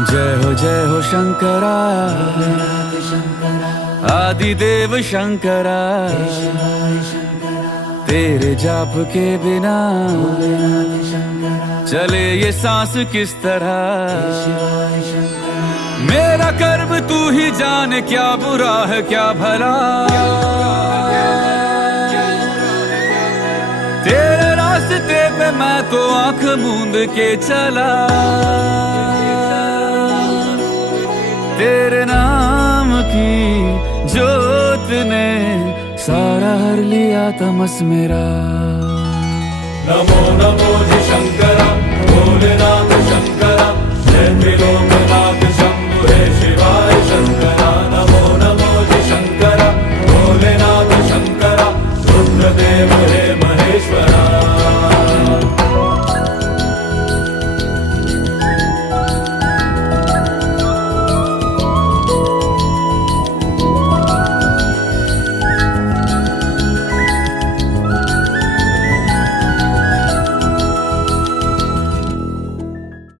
जय हो शंकरा, आदिदेव शंकरा। तेरे जाप के बिना चले ये सांस किस तरह। मेरा कर्म तू ही जाने, क्या बुरा है क्या भला। तेरे रास्ते पे मैं तो आंख मूंद के चला। तेरे नाम की जोत ने सारा हर लिया तमस मेरा। नमो नमो जी शंकरा भोलेनाथ।